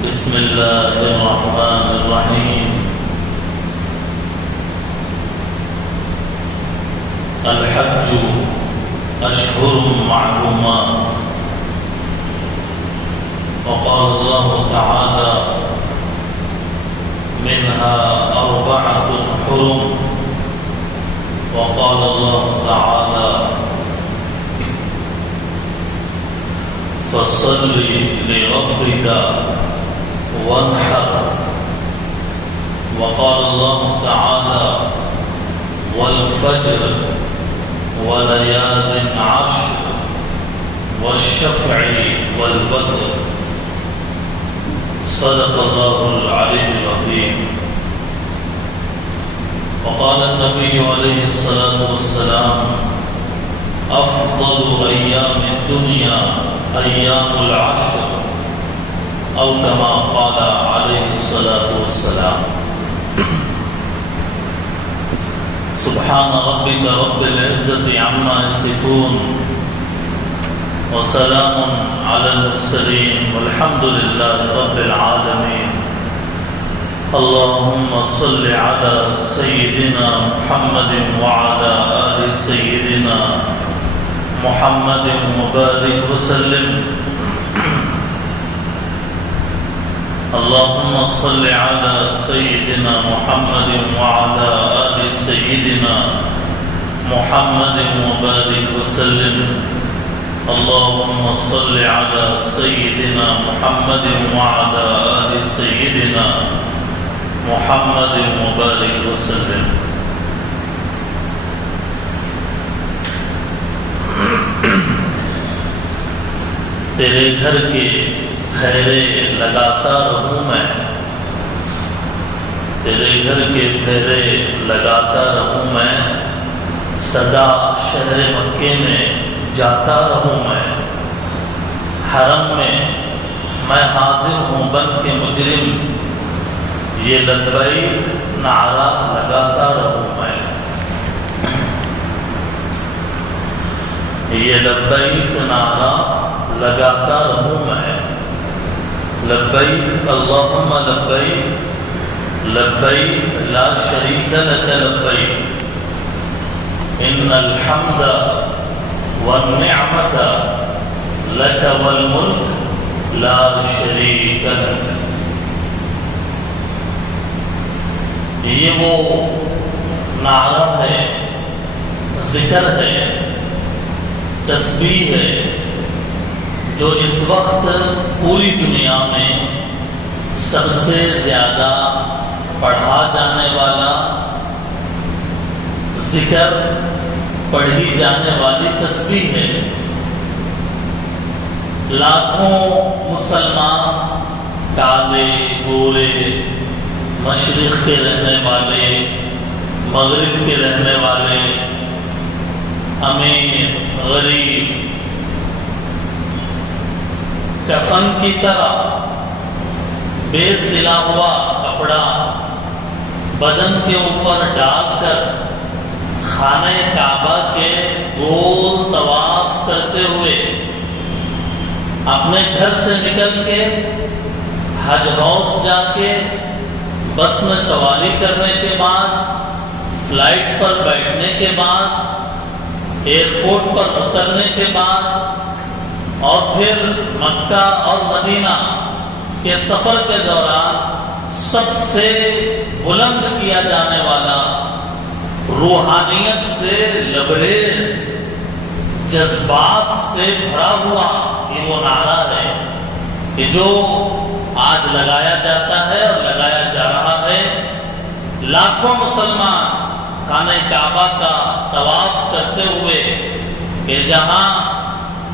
بسم الله الرحمن الرحيم. الحج أشهر معلومات، وقال الله تعالى: منها أربعة حرم. وقال الله تعالى: فصل لربك وانحر. وقال الله تعالى: والفجر وليال عشر والشفع والوتر. صدق الله العلي العظيم. وقال النبي عليه الصلاة والسلام: أفضل أيام الدنيا أيام العشر، أو كما قال عليه الصلاة والسلام. سبحان ربك رب العزة عما يصفون، وسلام على المرسلين، والحمد لله رب العالمين. اللهم صل على سيدنا محمد وعلى آل سيدنا محمد وبارك وسلم. اللهم صل على سيدنا محمد وعلى آل سيدنا محمد وبارك وسلم. اللهم صل على سيدنا محمد وعلى آل سيدنا محمد وبارك وسلم. تیرے گھر کے پھیرے لگاتا رہوں میں، تیرے گھر کے پھیرے لگاتا رہوں میں، سدا شہر مکے میں جاتا رہوں میں، حرم میں میں حاضر ہوں بن کے مجرم، یہ لبیک نعرہ لگاتا رہوں میں، یہ لبیک نعرہ لگاتا رہوں میں. لبیک اللہم لبیک، لبیک لا شریک لک لبیک، ان الحمد والنعمت لک والملک لا شریک لک. یہ وہ نعرہ ہے، ذکر ہے، تسبیح ہے جو اس وقت پوری دنیا میں سب سے زیادہ پڑھا جانے والا ذکر، پڑھی جانے والی تسبیح ہے. لاکھوں مسلمان، کالے گورے، مشرق کے رہنے والے، مغرب کے رہنے والے، امیر غریب، کفن کی طرح بے سلا ہوا کپڑا بدن کے اوپر ڈال کر خانہ کعبہ کے گول طواف کرتے ہوئے اپنے گھر سے نکل کے حج ہاؤس جا کے بس میں سواری کرنے کے بعد، فلائٹ پر بیٹھنے کے بعد، ایئرپورٹ پر اترنے کے بعد، اور پھر مکہ اور مدینہ کے سفر کے دوران سب سے بلند کیا جانے والا، روحانیت سے لبریز، جذبات سے بھرا ہوا یہ وہ نعرہ ہے کہ جو آج لگایا جاتا ہے اور لگایا جا رہا ہے. لاکھوں مسلمان خانہ کعبہ کا طواف کرتے ہوئے کہ جہاں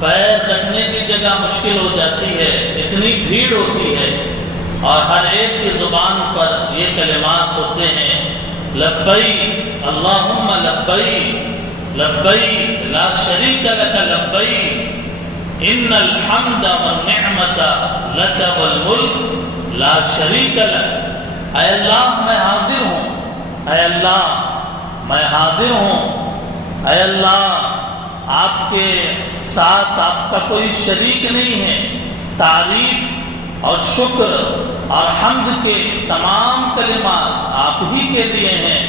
پیر رکھنے کی جگہ مشکل ہو جاتی ہے، اتنی بھیڑ ہوتی ہے، اور ہر ایک کی زبان پر یہ کلمات ہوتے ہیں: لبیک اللہم لبیک، لبیک لا شریک لک لبیک، ان الحمد والنعمت لک والملک لا شریک لک. اے اللہ میں حاضر ہوں، اے اللہ میں حاضر ہوں، اے اللہ آپ کے ساتھ آپ کا کوئی شریک نہیں ہے. تعریف اور شکر اور حمد کے تمام کلمات آپ ہی کے لیے ہیں۔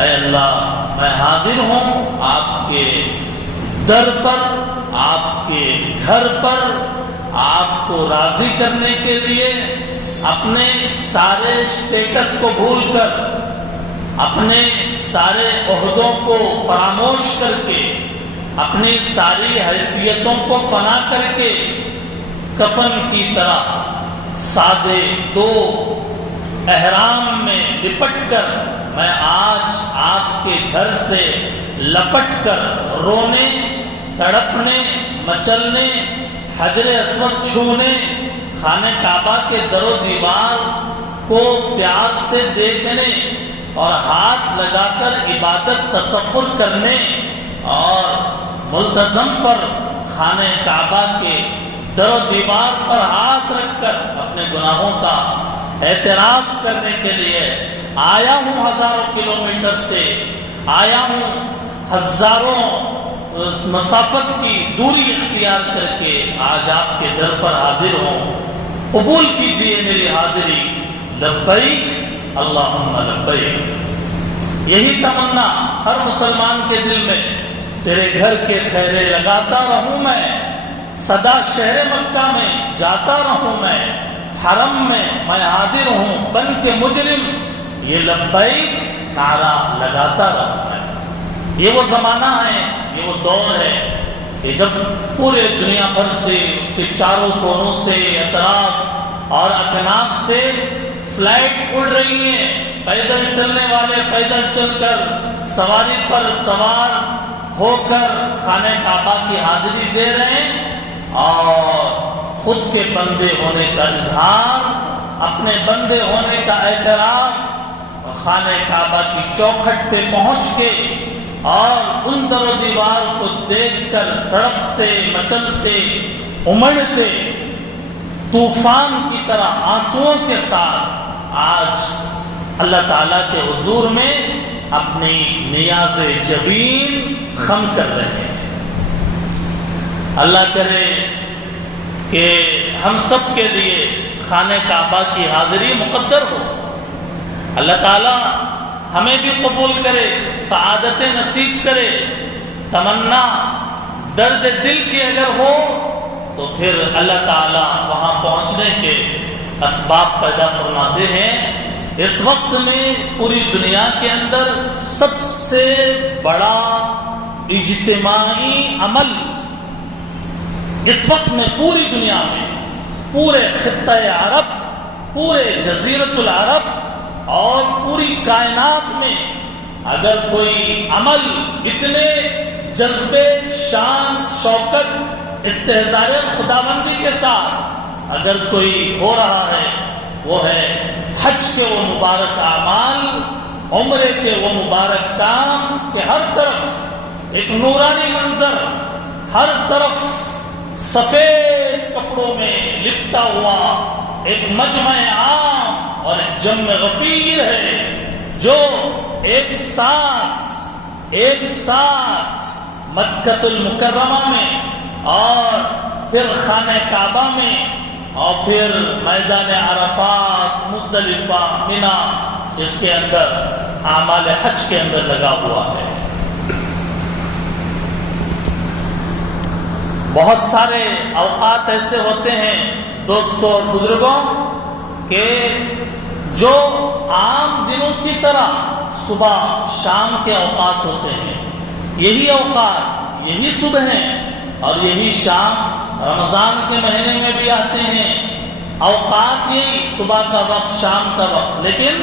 اے اللہ، میں حاضر ہوں آپ کے در پر، آپ کے گھر پر، آپ کو راضی کرنے کے لیے، اپنے سارے اسٹیٹس کو بھول کر، اپنے سارے عہدوں کو فراموش کر کے، اپنی ساری حیثیتوں کو فنا کر کے، کفن کی طرح سادے دو احرام میں لپٹ کر میں آج آپ کے گھر سے لپٹ کر رونے، تڑپنے، مچلنے، حجر اسود چھونے، خانہ کعبہ کے در و دیوار کو پیار سے دیکھنے اور ہاتھ لگا کر عبادت تصور کرنے اور ملتزم پر خانہ کعبہ کے در و دیوار پر ہاتھ رکھ کر اپنے گناہوں کا اعتراف کرنے کے لیے آیا ہوں، ہزاروں کلومیٹر سے آیا ہوں، ہزاروں مسافت کی دوری اختیار کر کے آج آپ کے در پر حاضر ہوں۔ قبول کیجئے میری حاضری، لبیک اللہم لبیک۔ یہی تمنا ہر مسلمان کے دل میں، تیرے گھر کے پھیرے لگاتا رہوں میں، سدا شہر مکہ میں جاتا رہوں میں، حرم میں میں حاضر ہوں بن کے مجرم، یہ لبیک نعرہ لگاتا رہوں میں۔ یہ وہ زمانہ ہے، یہ وہ دور ہے کہ جب پورے دنیا بھر سے، اس کے چاروں کونوں سے، اطراف اور اکناف سے فلائٹ اڑ رہی ہیں، پیدل چلنے والے پیدل چل کر، سواری پر سوار ہو کر خانہ کعبہ کی حاضری دے رہے ہیں اور خود کے بندے ہونے کا اظہار، اپنے بندے ہونے کا اعتراف، خانہ کعبہ کی چوکھٹ پہ پہنچ کے اور ان در و دیوار کو دیکھ کر تڑپتے، مچلتے، امڑتے، طوفان کی طرح آنسوؤں کے ساتھ آج اللہ تعالیٰ کے حضور میں اپنی نیاز جبین خم کر رہے ہیں۔ اللہ کرے کہ ہم سب کے لیے خانہ کعبہ کی حاضری مقدر ہو، اللہ تعالیٰ ہمیں بھی قبول کرے، سعادت نصیب کرے۔ تمنا درد دل کی اگر ہو تو پھر اللہ تعالیٰ وہاں پہنچنے کے اسباب پیدا فرماتے ہیں۔ اس وقت میں پوری دنیا کے اندر سب سے بڑا اجتماعی عمل اس وقت میں پوری دنیا میں، پورے خطہ عرب، پورے جزیرۃ العرب اور پوری کائنات میں اگر کوئی عمل اتنے جذبے، شان، شوکت، استحضار خداوندی کے ساتھ اگر کوئی ہو رہا ہے، وہ ہے حج کے وہ مبارک اعمال، عمرے کے وہ مبارک کام کہ ہر طرف ایک نورانی منظر، ہر طرف سفید کپڑوں میں لپٹا ہوا ایک مجمع عام اور ایک جمع غفیر ہے جو ایک ساتھ مکہ المکرمہ میں اور پھر خانہ کعبہ میں اور پھر میدان عرفات، مزدلفہ، منا، جس کے اندر اعمال حج کے اندر لگا ہوا ہے۔ بہت سارے اوقات ایسے ہوتے ہیں دوستوں اور بزرگوں کہ جو عام دنوں کی طرح صبح شام کے اوقات ہوتے ہیں، یہی اوقات، یہی صبح ہیں اور یہی شام رمضان کے مہینے میں بھی آتے ہیں۔ اوقات یہی صبح کا وقت، شام کا وقت، لیکن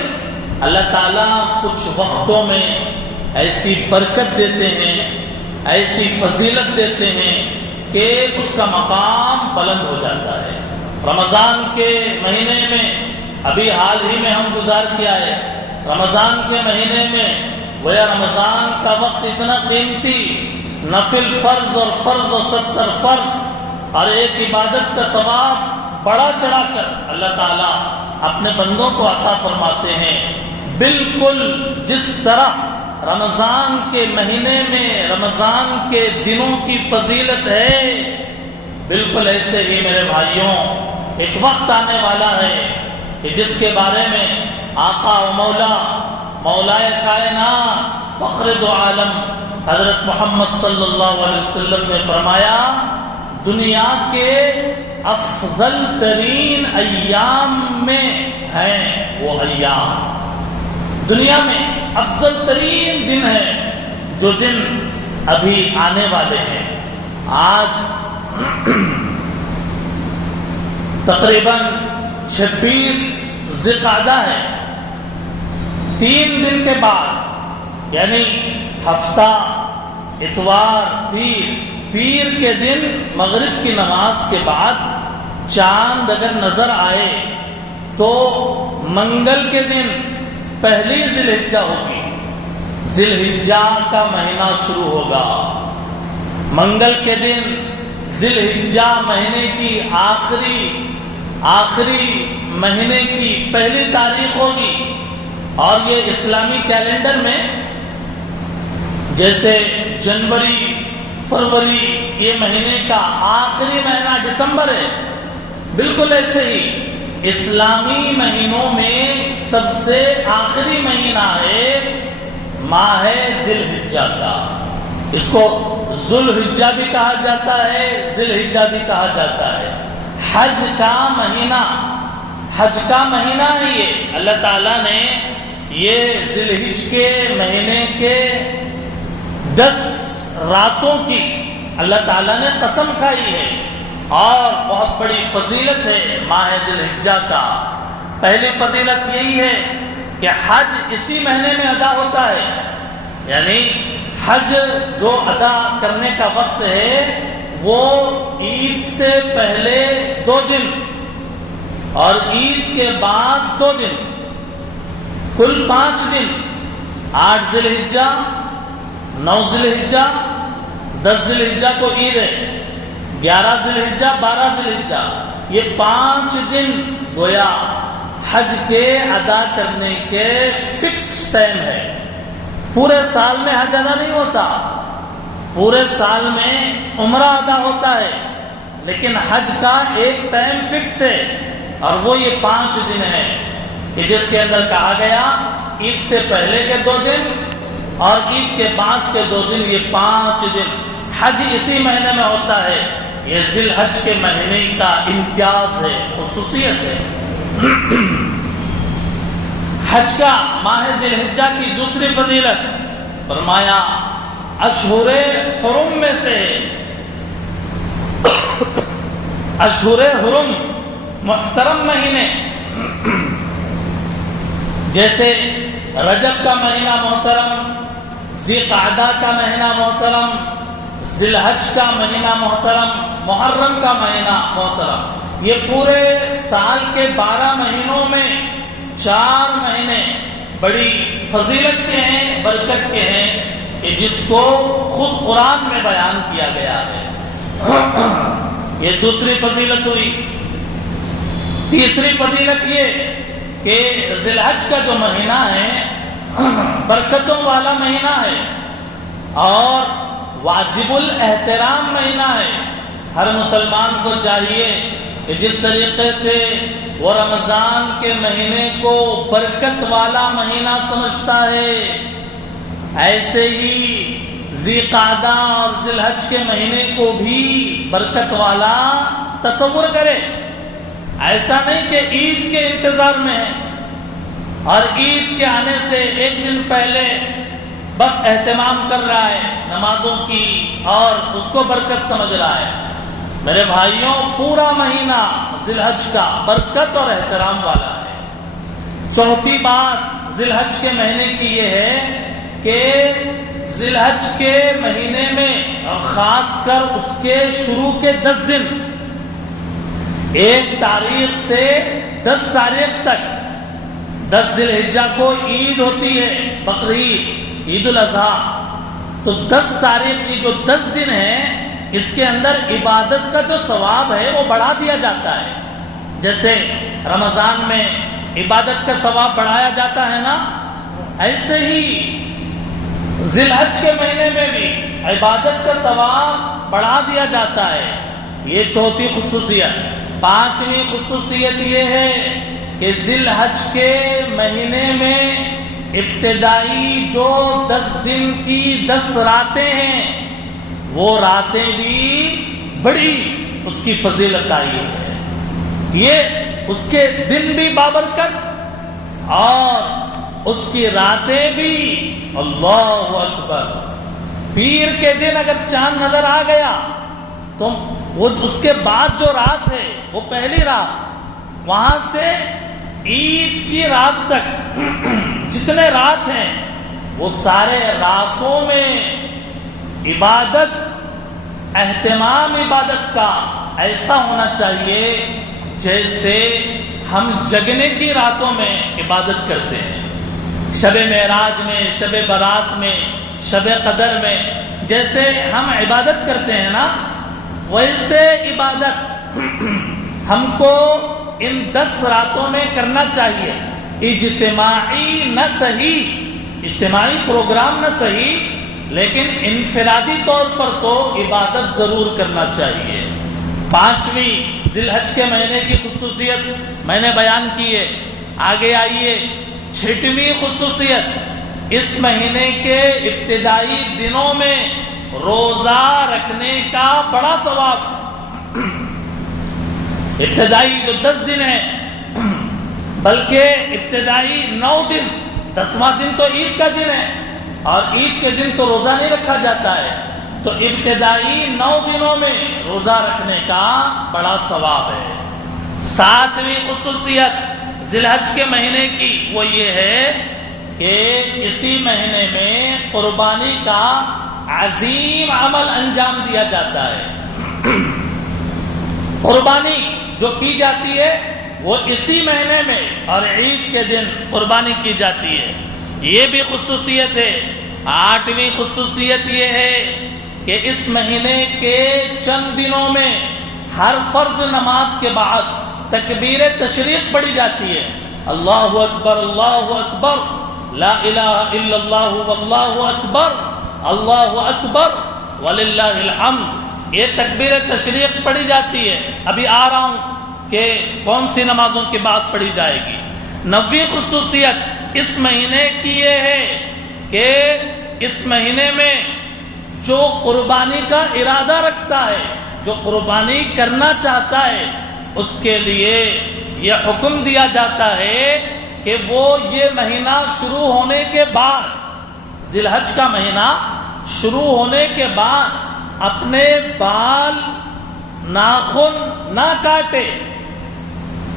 اللہ تعالیٰ کچھ وقتوں میں ایسی برکت دیتے ہیں، ایسی فضیلت دیتے ہیں کہ اس کا مقام بلند ہو جاتا ہے۔ رمضان کے مہینے میں ابھی حال ہی میں ہم گزار کیا ہے، رمضان کے مہینے میں وہ رمضان کا وقت اتنا قیمتی، نفل فرض اور فرض و 70 فرض اور ایک عبادت کا ثواب بڑا چڑھا کر اللہ تعالیٰ اپنے بندوں کو عطا فرماتے ہیں۔ بالکل جس طرح رمضان کے مہینے میں رمضان کے دنوں کی فضیلت ہے، بالکل ایسے ہی میرے بھائیوں ایک وقت آنے والا ہے کہ جس کے بارے میں آقا و مولائے کائنات فخر دو عالم حضرت محمد صلی اللہ علیہ وسلم نے فرمایا دنیا کے افضل ترین ایام میں ہیں وہ ایام، دنیا میں افضل ترین دن ہے جو دن ابھی آنے والے ہیں۔ آج تقریباً 26 ذی القعدہ ہے، 3 دن کے بعد یعنی ہفتہ، اتوار، پیر کے دن مغرب کی نماز کے بعد چاند اگر نظر آئے تو منگل کے دن پہلی ذی الحجہ ہوگی، ذی الحجہ کا مہینہ شروع ہوگا۔ منگل کے دن ذی الحجہ مہینے کی آخری مہینے کی پہلی تاریخ ہوگی، اور یہ اسلامی کیلنڈر میں جیسے جنوری، فروری یہ مہینے کا آخری مہینہ دسمبر ہے، بالکل ایسے ہی اسلامی مہینوں میں سب سے آخری مہینہ ہے ماہ ذی الحجہ کا۔ اس کو ذو الحجہ بھی کہا جاتا ہے، ذی الحجہ بھی کہا جاتا ہے۔ حج کا مہینہ ہے یہ۔ اللہ تعالیٰ نے یہ ذی الحجہ کے مہینے کے 10 راتوں کی اللہ تعالیٰ نے قسم کھائی ہے، اور بہت بڑی فضیلت ہے ماہ ذی الحجہ کا۔ پہلی فضیلت یہی ہے کہ حج اسی مہینے میں ادا ہوتا ہے، یعنی حج جو ادا کرنے کا وقت ہے وہ عید سے پہلے 2 دن اور عید کے بعد 2 دن، کل 5 دن، 8 ذی الحجہ، 9 ذی الحجہ، 10 ذی الحجہ کو عید ہے، 11 ذی الحجہ، 12 ذی الحجہ، یہ 5 دن گویا حج کے ادا کرنے کے فکس ٹائم ہے۔ پورے سال میں حج ادا نہیں ہوتا، پورے سال میں عمرہ ادا ہوتا ہے، لیکن حج کا ایک ٹائم فکس ہے، اور وہ یہ 5 دن ہے کہ جس کے اندر کہا گیا عید سے پہلے کے 2 دن اور عید کے بعد کے 2 دن، یہ 5 دن حج اسی مہینے میں ہوتا ہے۔ یہ ذی الحج کے مہینے کا امتیاز ہے، خصوصیت ہے۔ حج کا ماہ ذی الحجہ کی دوسری فضیلت فرمایا اشہر حرم میں سے، اشہر حرم محترم مہینے، جیسے رجب کا مہینہ محترم، ذی قعدہ کا مہینہ محترم، ذی الحج کا مہینہ محترم، محرم کا مہینہ محترم۔ یہ پورے سال کے 12 مہینوں میں 4 مہینے بڑی فضیلت کے ہیں، برکت کے ہیں، کہ جس کو خود قرآن میں بیان کیا گیا ہے۔ یہ دوسری فضیلت ہوئی۔ تیسری فضیلت یہ کہ ذی الحج کا جو مہینہ ہے برکتوں والا مہینہ ہے اور واجب الاحترام مہینہ ہے۔ ہر مسلمان کو چاہیے کہ جس طریقے سے وہ رمضان کے مہینے کو برکت والا مہینہ سمجھتا ہے، ایسے ہی ذی قعدہ اور ذی الحج کے مہینے کو بھی برکت والا تصور کرے۔ ایسا نہیں کہ عید کے انتظار میں ہے اور عید کے آنے سے 1 دن پہلے بس اہتمام کر رہا ہے نمازوں کی اور اس کو برکت سمجھ رہا ہے۔ میرے بھائیوں، پورا مہینہ ذی الحج کا برکت اور احترام والا ہے۔ چوتھی بات ذی الحج کے مہینے کی یہ ہے کہ ذی الحج کے مہینے میں اور خاص کر اس کے شروع کے 10 دن، 1 تاریخ سے 10 تاریخ تک، 10 ذی الحجہ کو عید ہوتی ہے، بقرعید، عید الاضحیٰ، تو 10 تاریخ کی جو 10 دن ہیں اس کے اندر عبادت کا جو ثواب ہے وہ بڑھا دیا جاتا ہے۔ جیسے رمضان میں عبادت کا ثواب بڑھایا جاتا ہے نا، ایسے ہی ذی الحج کے مہینے میں بھی عبادت کا ثواب بڑھا دیا جاتا ہے۔ یہ چوتھی خصوصیت۔ 5ویں خصوصیت یہ ہے کہ ذی الحج کے مہینے میں ابتدائی جو 10 دن کی 10 راتیں ہیں وہ راتیں بھی بڑی اس کی فضیلت آئی ہے. یہ اس کے دن بھی بابرکت اور اس کی راتیں بھی. اللہ اکبر. پیر کے دن اگر چاند نظر آ گیا تو وہ اس کے بعد جو رات ہے وہ پہلی رات، وہاں سے عید کی رات تک جتنے رات ہیں وہ سارے راتوں میں عبادت، اہتمام عبادت کا ایسا ہونا چاہیے جیسے ہم جگنے کی راتوں میں عبادت کرتے ہیں. شب معراج میں، شب برات میں، شب قدر میں جیسے ہم عبادت کرتے ہیں نا، ویسے عبادت ہم کو ان 10 راتوں میں کرنا چاہیے. اجتماعی نہ صحیح، اجتماعی پروگرام نہ صحیح، لیکن انفرادی طور پر تو عبادت ضرور کرنا چاہیے. 5ویں ذی الحج کے مہینے کی خصوصیت میں نے بیان کی ہے. آگے آئیے 6ویں خصوصیت، اس مہینے کے ابتدائی دنوں میں روزہ رکھنے کا بڑا ثواب. ابتدائی جو 10 دن ہیں، بلکہ ابتدائی 9 دن، 10واں دن تو عید کا دن ہے اور عید کے دن تو روزہ نہیں رکھا جاتا ہے، تو ابتدائی 9 دنوں میں روزہ رکھنے کا بڑا ثواب ہے. 7ویں خصوصیت ذی الحج کے مہینے کی وہ یہ ہے کہ اسی مہینے میں قربانی کا عظیم عمل انجام دیا جاتا ہے. قربانی جو کی جاتی ہے وہ اسی مہینے میں اور عید کے دن قربانی کی جاتی ہے. یہ بھی خصوصیت ہے. 8ویں خصوصیت یہ ہے کہ اس مہینے کے چند دنوں میں ہر فرض نماز کے بعد تکبیر تشریق پڑھی جاتی ہے. اللہ اکبر، اللہ اکبر، لا الہ الا اللہ واللہ اکبر، اللہ اکبر وللہ الحمد. یہ تکبیر تشریق پڑھی جاتی ہے. ابھی آ رہا ہوں کہ کون سی نمازوں کے بعد پڑھی جائے گی. 9ویں خصوصیت اس مہینے کی یہ ہے کہ اس مہینے میں جو قربانی کا ارادہ رکھتا ہے، جو قربانی کرنا چاہتا ہے، اس کے لیے یہ حکم دیا جاتا ہے کہ وہ یہ مہینہ شروع ہونے کے بعد، ذی الحج کا مہینہ شروع ہونے کے بعد اپنے بال ناخن نہ کاٹے.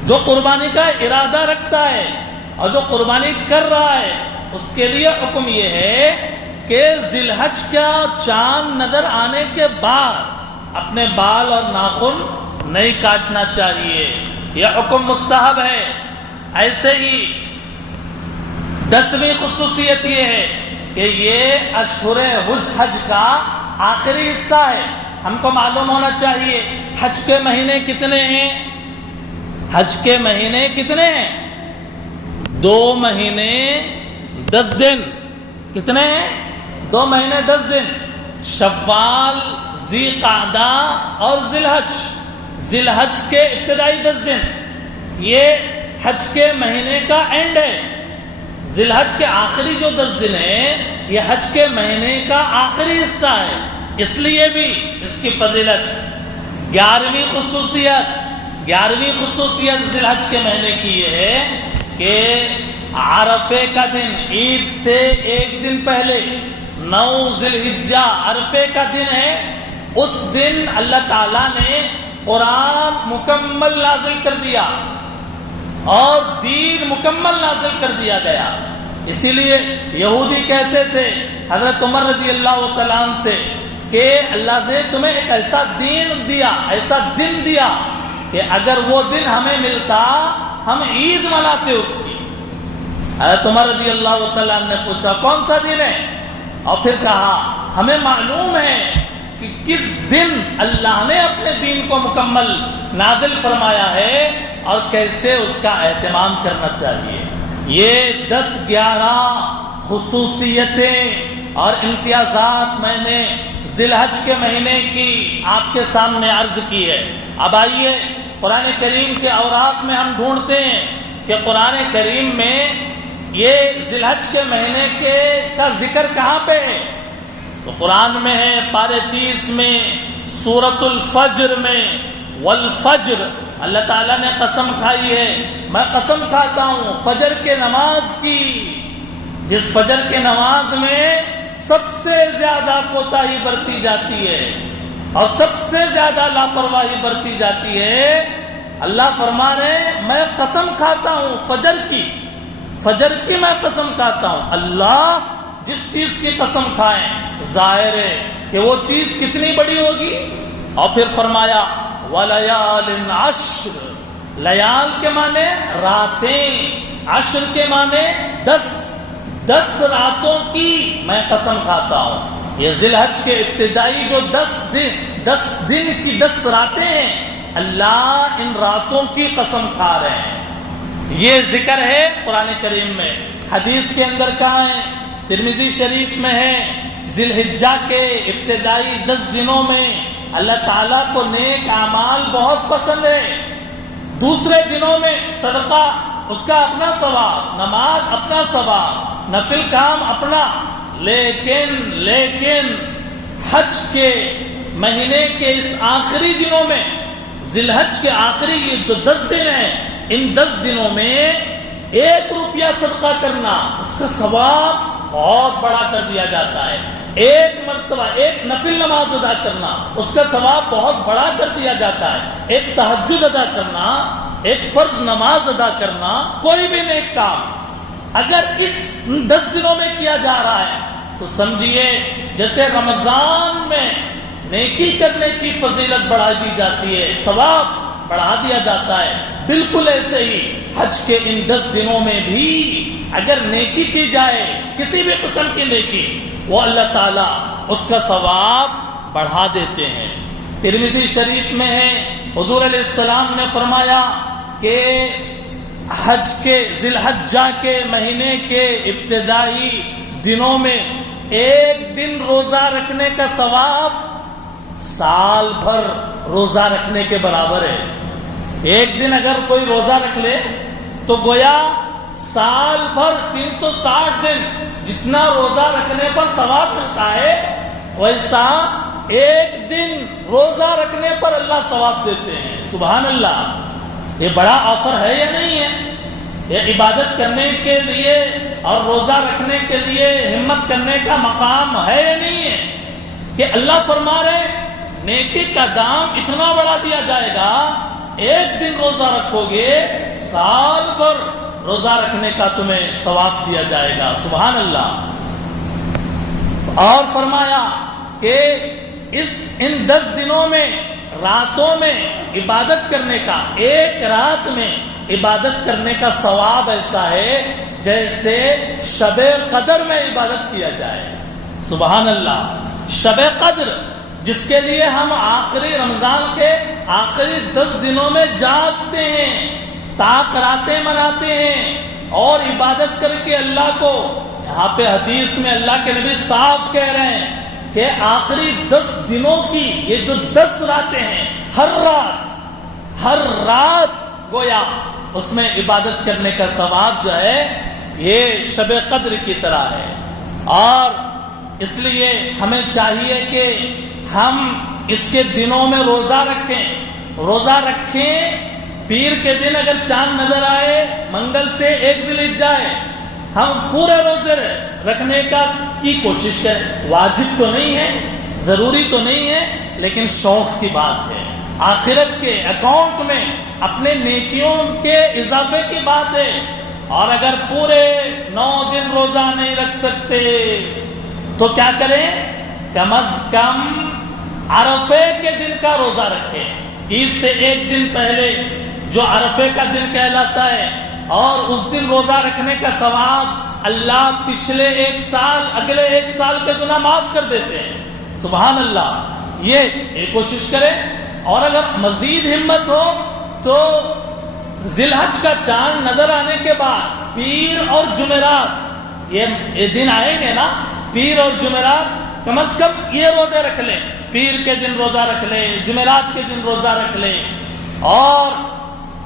جو قربانی کا ارادہ رکھتا ہے اور جو قربانی کر رہا ہے اس کے لیے حکم یہ ہے کہ ذی الحج کا چاند نظر آنے کے بعد اپنے بال اور ناخن نہیں کاٹنا چاہیے. یہ حکم مستحب ہے. ایسے ہی 10ویں خصوصیت یہ ہے کہ یہ اشہر حج کا آخری حصہ ہے. ہم کو معلوم ہونا چاہیے حج کے مہینے کتنے ہیں. حج کے مہینے کتنے ہیں؟ 2 مہینے 10 دن. کتنے ہیں؟ 2 مہینے 10 دن. شوال، ذی قعدہ اور ذی الحج. ذی الحج کے ابتدائی 10 دن یہ حج کے مہینے کا اینڈ ہے. ذی الحج کے آخری جو 10 دن ہیں یہ حج کے مہینے کا آخری حصہ ہے. اس لیے بھی اس کی فضیلت. 11ویں خصوصیت ذی الحج کے مہینے کی یہ ہے کہ عرفے کا دن، عید سے 1 دن پہلے 9 ذی الحجہ عرفے کا دن ہے. اس دن اللہ تعالیٰ نے قرآن مکمل نازل کر دیا اور دین مکمل نازل کر دیا گیا. اسی لیے یہودی کہتے تھے حضرت عمر رضی اللہ تعالیٰ عنہ سے کہ اللہ نے تمہیں ایک ایسا دین دیا، ایسا دن دیا کہ اگر وہ دن ہمیں ملتا ہم عید مناتے اس کی. حضرت عمر رضی اللہ تعالیٰ عنہ نے پوچھا کون سا دن ہے، اور پھر کہا ہمیں معلوم ہے کہ کس دن اللہ نے اپنے دین کو مکمل نازل فرمایا ہے اور کیسے اس کا اہتمام کرنا چاہیے. یہ 10-11 خصوصیتیں اور امتیازات میں نے ذی الحج کے مہینے کی آپ کے سامنے عرض کی ہے. اب آئیے قرآن کریم کے اوراق میں ہم ڈھونڈتے ہیں کہ قرآن کریم میں یہ ذی الحج کے مہینے کا ذکر کہاں پہ ہے؟ تو قرآن میں ہے پارے 30 میں، سورۃ الفجر میں، والفجر، اللہ تعالیٰ نے قسم کھائی ہے، میں قسم کھاتا ہوں فجر کے نماز کی، جس فجر کے نماز میں سب سے زیادہ کوتاہی برتی جاتی ہے اور سب سے زیادہ لاپرواہی برتی جاتی ہے۔ اللہ فرما رہے ہیں میں قسم کھاتا ہوں فجر کی میں قسم کھاتا ہوں۔ اللہ جس چیز کی قسم کھائیں ظاہر ہے کہ وہ چیز کتنی بڑی ہوگی۔ اور پھر فرمایا وَلَيَالٍ عَشْرٍ، لیال کے معنی راتیں، عشر کے معنی 10 راتوں کی میں قسم کھاتا ہوں۔ یہ ذی الحج کے ابتدائی جو 10 دن کی 10 راتیں ہیں، اللہ ان راتوں کی قسم کھا رہے ہیں۔ یہ ذکر ہے قرآن کریم میں۔ حدیث کے اندر کہاں ہے؟ ترمذی شریف میں ہے، ذی الحجہ کے ابتدائی 10 دنوں میں اللہ تعالیٰ کو نیک اعمال بہت پسند ہے۔ دوسرے دنوں میں صدقہ اس کا اپنا ثواب، نماز اپنا ثواب، نفل کام اپنا، لیکن حج کے مہینے کے اس آخری دنوں میں، ذی الحج کے آخری یہ جو 10 دن ہیں، ان 10 دنوں میں 1 روپیہ صدقہ کرنا اس کا ثواب بہت بڑا کر دیا جاتا ہے۔ 1 مرتبہ 1 نفل نماز ادا کرنا اس کا ثواب بہت بڑا کر دیا جاتا ہے۔ 1 تہجد ادا کرنا، 1 فرض نماز ادا کرنا، کوئی بھی نیک کام اگر اس 10 دنوں میں کیا جا رہا ہے تو سمجھیے جیسے رمضان میں نیکی کرنے کی فضیلت بڑھا دی جاتی ہے، ثواب بڑھا دیا جاتا ہے، بالکل ایسے ہی حج کے ان 10 دنوں میں بھی اگر نیکی کی جائے، کسی بھی قسم کی نیکی، وہ اللہ تعالیٰ اس کا ثواب بڑھا دیتے ہیں۔ ترمذی شریف میں ہے حضور علیہ السلام نے فرمایا کہ حج کے ذی الحجہ کے مہینے کے ابتدائی دنوں میں 1 دن روزہ رکھنے کا ثواب سال بھر روزہ رکھنے کے برابر ہے۔ 1 دن اگر کوئی روزہ رکھ لے تو گویا سال بھر 360 دن جتنا روزہ رکھنے پر ثواب ملتا ہے، ویسا 1 دن روزہ رکھنے پر اللہ ثواب دیتے ہیں۔ سبحان اللہ! یہ بڑا آفر ہے یا نہیں ہے؟ یہ عبادت کرنے کے لیے اور روزہ رکھنے کے لیے ہمت کرنے کا مقام ہے یا نہیں ہے کہ اللہ فرما رہے نیکی کا دام اتنا بڑا دیا جائے گا، 1 دن روزہ رکھو گے سال بھر روزہ رکھنے کا تمہیں ثواب دیا جائے گا۔ سبحان اللہ! اور فرمایا کہ ان 10 دنوں میں راتوں میں عبادت کرنے کا، 1 رات میں عبادت کرنے کا ثواب ایسا ہے جیسے شب قدر میں عبادت کیا جائے۔ سبحان اللہ! شب قدر جس کے لیے ہم آخری رمضان کے آخری 10 دنوں میں جاگتے ہیں، تاک راتیں مناتے ہیں اور عبادت کر کے اللہ کو، یہاں پہ حدیث میں اللہ کے نبی صاحب کہہ رہے ہیں کہ آخری 10 دنوں کی یہ جو 10 راتیں ہیں، ہر رات گویا اس میں عبادت کرنے کا ثواب جو ہے یہ شب قدر کی طرح ہے۔ اور اس لیے ہمیں چاہیے کہ ہم اس کے دنوں میں روزہ رکھیں۔ پیر کے دن اگر چاند نظر آئے، منگل سے 1 ذی الحجہ ہے، ہم پورے روزے رکھنے کی کوشش کریں۔ واجب تو نہیں ہے، ضروری تو نہیں ہے، لیکن شوق کی بات ہے، آخرت کے اکاؤنٹ میں اپنے نیکیوں کے اضافے کی بات ہے۔ اور اگر پورے 9 دن روزہ نہیں رکھ سکتے تو کیا کریں؟ کم از کم عرفے کے دن کا روزہ رکھیں، عید سے 1 دن پہلے جو عرفے کا دن کہلاتا ہے، اور اس دن روزہ رکھنے کا ثواب اللہ پچھلے 1 سال اگلے 1 سال کے گناہ معاف کر دیتے ہیں۔ سبحان اللہ! یہ کوشش کریں۔ اور اگر مزید ہمت ہو تو ذی الحج کا چاند نظر آنے کے بعد پیر اور جمعرات، یہ دن آئیں گے نا، پیر اور جمعرات، کم از کم یہ روزے رکھ لیں، پیر کے دن روزہ رکھ لیں، جمعرات کے دن روزہ رکھ لیں، اور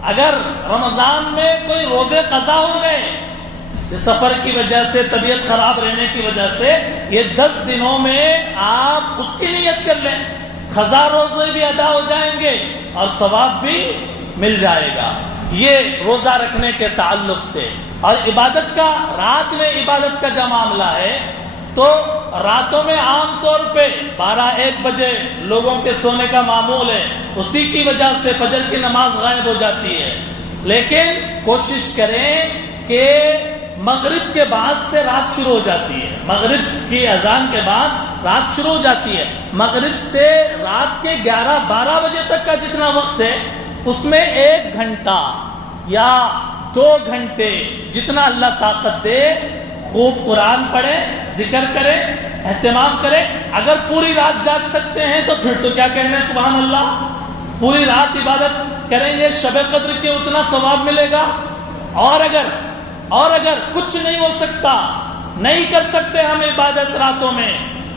اگر رمضان میں کوئی روزے قضا ہو گئے سفر کی وجہ سے، طبیعت خراب رہنے کی وجہ سے، یہ 10 دنوں میں آپ اس کی نیت کر لیں، قضا روزے بھی ادا ہو جائیں گے اور ثواب بھی مل جائے گا۔ یہ روزہ رکھنے کے تعلق سے۔ اور عبادت کا، رات میں عبادت کا جو معاملہ ہے تو راتوں میں عام طور پہ 12-1 بجے لوگوں کے سونے کا معمول ہے، اسی کی وجہ سے فجر کی نماز غائب ہو جاتی ہے، لیکن کوشش کریں کہ مغرب کے بعد سے رات شروع ہو جاتی ہے، مغرب کی اذان کے بعد رات شروع ہو جاتی ہے، مغرب سے رات کے 11-12 بجے تک کا جتنا وقت ہے اس میں 1 گھنٹہ یا 2 گھنٹے جتنا اللہ طاقت دے خوب قرآن پڑھے، ذکر کرے، اہتمام کرے۔ اگر پوری رات جاگ سکتے ہیں تو پھر تو کیا کہنے، سبحان اللہ، پوری رات عبادت کریں گے، شب قدر کے اتنا ثواب ملے گا۔ اور اگر کچھ نہیں ہو سکتا، نہیں کر سکتے ہم عبادت راتوں میں،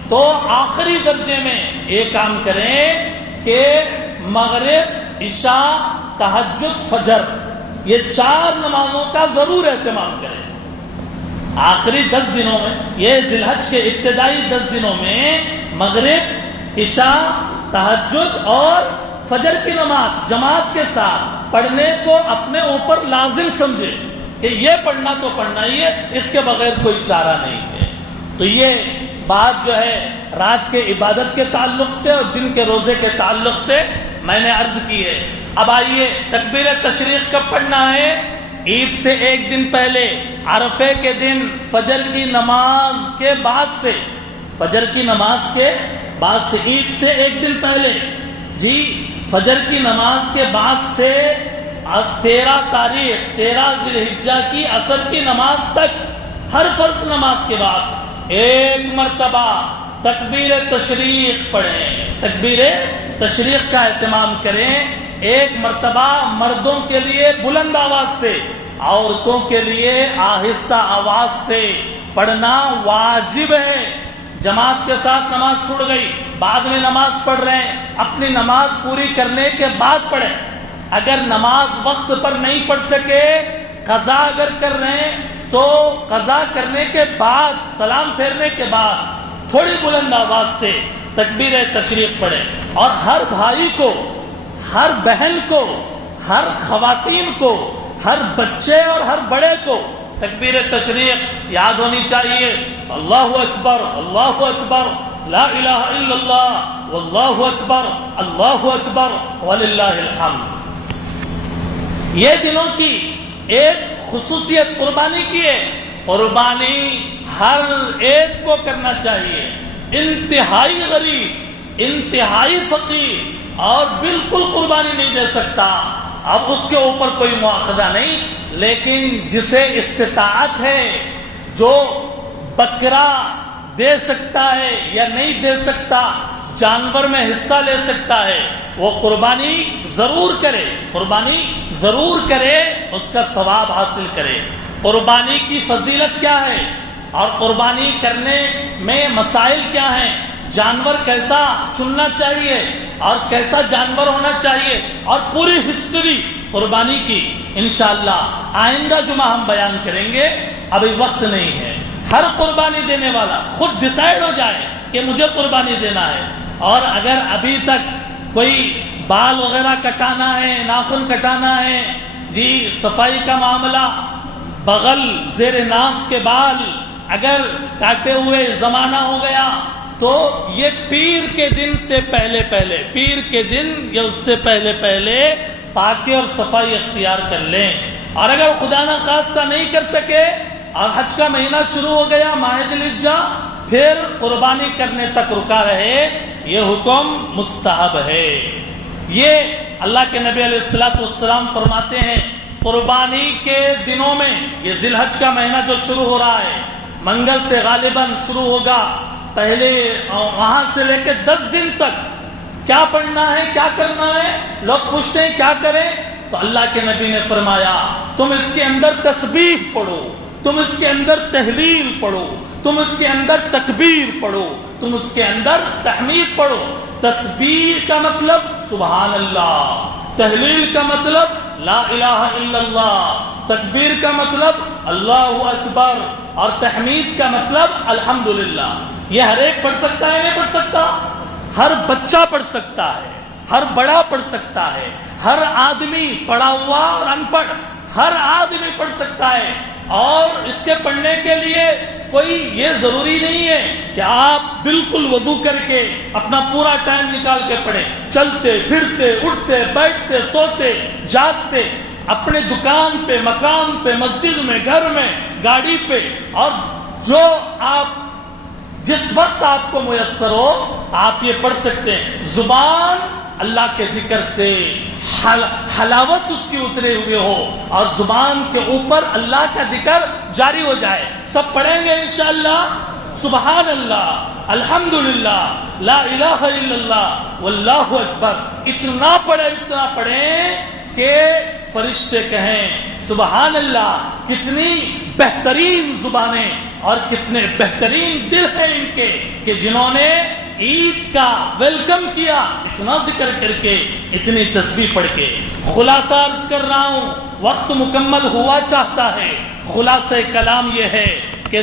تو آخری درجے میں یہ کام کریں کہ مغرب، عشاء، تہجد، فجر، یہ 4 نمازوں کا ضرور اہتمام کریں۔ آخری 10 دنوں میں، یہ ذی الحج کے ابتدائی 10 دنوں میں مغرب، عشاء، تہجد اور فجر کی نماز جماعت کے ساتھ پڑھنے کو اپنے اوپر لازم سمجھے کہ یہ پڑھنا تو پڑھنا ہی ہے، اس کے بغیر کوئی چارہ نہیں ہے۔ تو یہ بات جو ہے رات کے عبادت کے تعلق سے اور دن کے روزے کے تعلق سے میں نے عرض کی ہے۔ اب آئیے، تکبیر تشریق کب پڑھنا ہے؟ عید سے 1 دن پہلے، عرفے کے دن فجر کی نماز کے بعد سے، فجر کی نماز کے بعد سے، عید سے 1 دن پہلے، جی فجر کی نماز کے بعد سے 13 تاریخ 13 ذی الحجہ کی عصر کی نماز تک ہر فرض نماز کے بعد 1 مرتبہ تکبیر تشریق پڑھیں، تکبیر تشریق کا اہتمام کریں۔ 1 مرتبہ مردوں کے لیے بلند آواز سے، عورتوں کے لیے آہستہ آواز سے پڑھنا واجب ہے۔ جماعت کے ساتھ نماز چھوٹ گئی، بعد میں نماز پڑھ رہے ہیں، اپنی نماز پوری کرنے کے بعد پڑھیں۔ اگر نماز وقت پر نہیں پڑھ سکے، قضا اگر کر رہے ہیں تو قضا کرنے کے بعد، سلام پھیرنے کے بعد تھوڑی بلند آواز سے تکبیر تشریق پڑھیں۔ اور ہر بھائی کو، ہر بہن کو، ہر خواتین کو، ہر بچے اور ہر بڑے کو تکبیر تشریق یاد ہونی چاہیے۔ اللہ اکبر، اللہ اکبر، لا الہ الا اللہ، واللہ اکبر، اللہ اکبر، وللہ الحمد۔ یہ دنوں کی ایک خصوصیت قربانی کی ہے، قربانی ہر ایک کو کرنا چاہیے، انتہائی غریب، انتہائی فقیر اور بالکل قربانی نہیں دے سکتا، اب اس کے اوپر کوئی مواخذہ نہیں، لیکن جسے استطاعت ہے، جو بکرا دے سکتا ہے یا نہیں دے سکتا، جانور میں حصہ لے سکتا ہے، وہ قربانی ضرور کرے، قربانی ضرور کرے، اس کا ثواب حاصل کرے۔ قربانی کی فضیلت کیا ہے اور قربانی کرنے میں مسائل کیا ہیں، جانور کیسا چننا چاہیے اور کیسا جانور ہونا چاہیے، اور پوری ہسٹری قربانی کی انشاءاللہ آئندہ جمعہ ہم بیان کریں گے، ابھی وقت نہیں ہے۔ ہر قربانی دینے والا خود ڈیسائیڈ ہو جائے کہ مجھے قربانی دینا ہے، اور اگر ابھی تک کوئی بال وغیرہ کٹانا ہے، ناخن کٹانا ہے، جی صفائی کا معاملہ، بغل زیر ناف کے بال اگر کاٹے ہوئے زمانہ ہو گیا تو یہ پیر کے دن سے پہلے پہلے، پیر کے دن یا اس سے پہلے پہلے پاکی اور صفائی اختیار کر لیں۔ اور اگر خدا نخواستہ نہیں کر سکے اور حج کا مہینہ شروع ہو گیا، ماہ ذی الحجہ، پھر قربانی کرنے تک رکا رہے، یہ حکم مستحب ہے۔ یہ اللہ کے نبی علیہ السلام فرماتے ہیں، قربانی کے دنوں میں، یہ ذی الحج کا مہینہ جو شروع ہو رہا ہے، منگل سے غالباً شروع ہوگا، پہلے وہاں سے لے کے 10 دن تک کیا پڑھنا ہے، کیا کرنا ہے، لوگ پوچھتے ہیں کیا کریں، تو اللہ کے نبی نے فرمایا تم اس کے اندر تسبیح پڑھو، تم اس کے اندر تحلیل پڑھو، تم اس کے اندر تکبیر پڑھو، تم اس کے اندر تحمید پڑھو۔ تسبیح کا مطلب سبحان اللہ، تحلیل کا مطلب لا الہ الا اللہ، تکبیر کا مطلب اللہ اکبر، اور تحمید کا مطلب الحمدللہ۔ یہ ہر ایک پڑھ سکتا ہے، نہیں پڑھ سکتا؟ ہر بچہ پڑھ سکتا ہے، ہر بڑا پڑھ سکتا ہے، ہر آدمی پڑھا ہوا اور ان پڑھ ہر آدمی پڑھ سکتا ہے۔ اور اس کے پڑھنے کے لیے کوئی یہ ضروری نہیں ہے کہ آپ بالکل وضو کر کے اپنا پورا ٹائم نکال کے پڑھیں، چلتے پھرتے اٹھتے بیٹھتے سوتے جاگتے، اپنے دکان پہ، مکان پہ، مسجد میں، گھر میں، گاڑی پہ، اور جو آپ جس وقت آپ کو میسر ہو آپ یہ پڑھ سکتے ہیں۔ زبان اللہ کے ذکر سے حلاوت اس کی اترے ہوئے ہو اور زبان کے اوپر اللہ کا ذکر جاری ہو جائے۔ سب پڑھیں گے انشاءاللہ؟ سبحان اللہ، الحمدللہ، لا الہ الا اللہ، واللہ اکبر۔ اتنا پڑھیں کہ فرشتے کہیں سبحان اللہ، کتنی بہترین زبانیں اور کتنے بہترین دل ہیں ان کے کہ جنہوں نے عید کا ویلکم کیا، اتنا ذکر کر کے، اتنی تسبیح پڑھ کے۔ خلاصہ عرض کر رہا ہوں، وقت مکمل ہوا چاہتا ہے۔ خلاصہ کلام یہ ہے کہ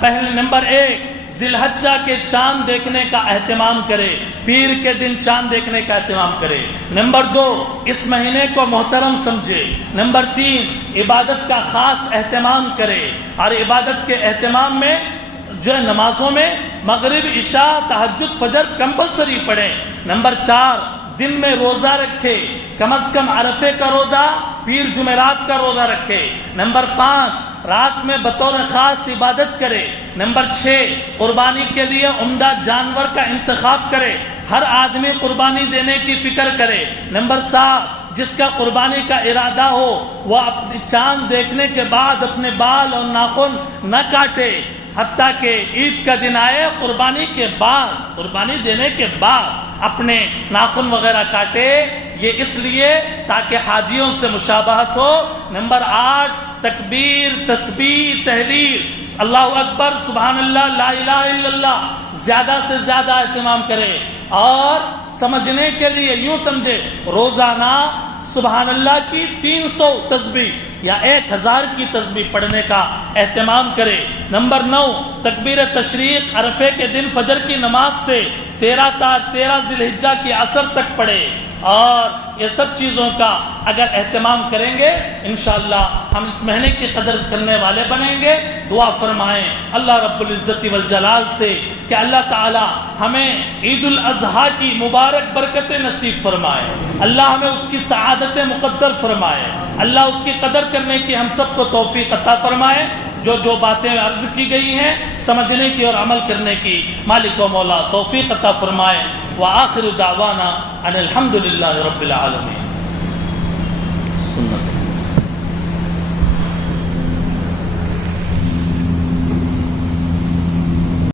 پہلے نمبر 1 ذی الحجہ کے چاند دیکھنے کا اہتمام کرے، پیر کے دن چاند دیکھنے کا اہتمام کرے۔ نمبر 2 اس مہینے کو محترم سمجھے۔ نمبر 3 عبادت کا خاص اہتمام کرے، اور عبادت کے اہتمام میں جو نمازوں میں مغرب، عشاء، تہجد، فجر کمپلسری پڑھیں۔ نمبر 4 دن میں روزہ رکھے، کم از کم عرفے کا روزہ، پیر جمعرات کا روزہ رکھے۔ نمبر 5 رات میں بطور خاص عبادت کرے۔ نمبر 6 قربانی کے لیے عمدہ جانور کا انتخاب کرے، ہر آدمی قربانی دینے کی فکر کرے۔ نمبر 7 جس کا قربانی کا ارادہ ہو وہ اپنی چاند دیکھنے کے بعد اپنے بال اور ناخن نہ کاٹے، حتیٰ کہ عید کا دن آئے قربانی کے بعد، قربانی دینے کے بعد اپنے ناخن وغیرہ کاٹے، یہ اس لیے تاکہ حاجیوں سے مشابہت ہو۔ نمبر 8 تکبیر، تسبیح، تحلیل، اللہ اکبر، سبحان اللہ، لا الہ الا اللہ زیادہ سے زیادہ اہتمام کرے، اور سمجھنے کے لیے یوں سمجھے روزانہ سبحان اللہ کی 300 تسبیح یا 1000 کی تسبیح پڑھنے کا اہتمام کرے۔ نمبر 9 تکبیر تشریق عرفے کے دن فجر کی نماز سے 13 ذی الحجہ کی عصر تک پڑھے، اور یہ سب چیزوں کا اگر اہتمام کریں گے انشاءاللہ ہم اس مہینے کی قدر کرنے والے بنیں گے۔ دعا فرمائیں اللہ رب العزت والجلال سے کہ اللہ تعالی ہمیں عید الاضحیٰ کی مبارک برکتیں نصیب فرمائے، اللہ ہمیں اس کی سعادت مقدر فرمائے، اللہ اس کی قدر کرنے کی ہم سب کو توفیق عطا فرمائے۔ جو باتیں عرض کی گئی ہیں سمجھنے کی اور عمل کرنے کی مالک و مولا توفیق عطا فرمائے۔ وآخر دعوانا ان الحمدللہ رب العالمین۔